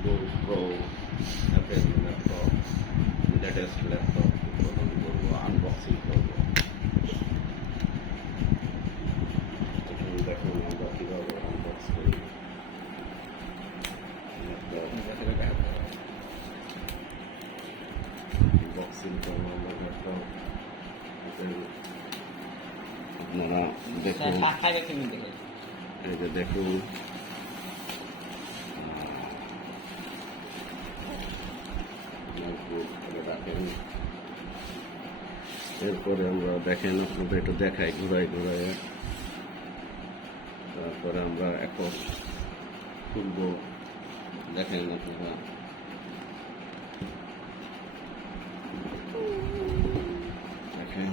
MacBook Pro Apple laptop, latest laptop উদ্বোধন করবো, unboxing করবো। এখন দেখুন আমরা কীভাবে আনবক্স করি আনবক্সিং করবো আমরা ল্যাপটপ। আপনারা দেখুন, এই যে দেখুন রাখেন। এরপরে আমরা দেখেন, আপনাদের একটু দেখাই ঘুরাই ঘুরাই। তারপরে আমরা এখন খুলবো, দেখেন আপনারা। দেখেন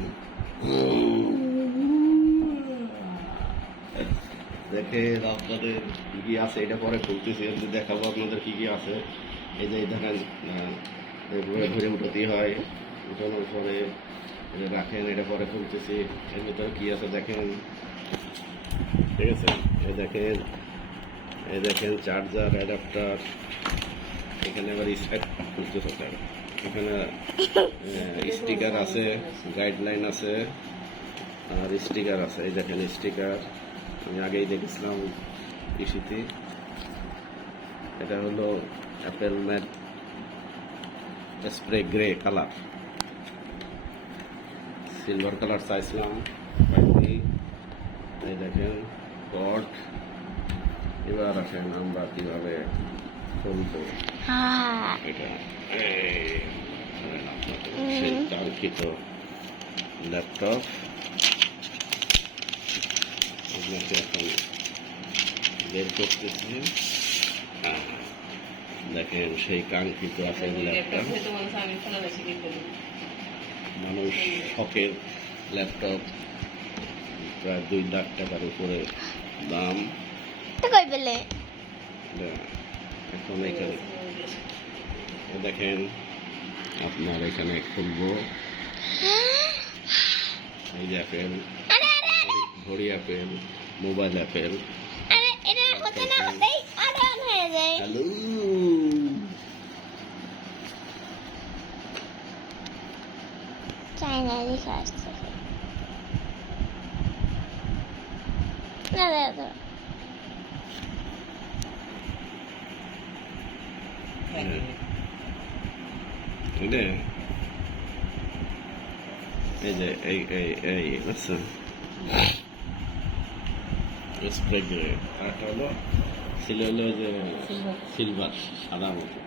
দেখেন আপনাদের কি কি আছে, এটা পরে খুলতেছি, দেখাবো আপনাদের কি কি আছে। এই যে দেখেন ঘুরে উঠাতে হয়, উঠানোর পরে রাখেন, এটা পরে খুলতেছি। এর ভিতরে কি আছে দেখেন, ঠিক আছে। এই দেখেন চার্জার, অ্যাডাপ্টার, এখানে আবার খুলতেছে, এখানে স্টিকার আছে, গাইডলাইন আছে আর স্টিকার আছে। এই দেখেন স্টিকার, আমি আগেই দেখেছিলাম ইস্যুতে। এটা হলো apple matte spray grey colour, silver colour চাইছিলাম। এই দেখেন কট। এবার আসেন আমরা কিভাবে খুলবো এটা। সেই কাঙ্ক্ষিত ল্যাপটপ আপনাকে এখন বের করতেছি। দেখেন সেই কাঙ্ক্ষিত আছে ল্যাপটপ, মানুষ শখের ল্যাপটপ, প্রায় 2 লাখ টাকার উপরে দাম। এখন এখানে দেখেন আপনার এখানে খুলবো, এই যে অ্যাপেল, ঘড়ি Apple, mobile Apple. Hello, China লেখা আসছে। এই যে এই বুঝছেন স্প্রে গ্রে, আর হলো ছিল হলো যে সিলভার, সাদা মতো।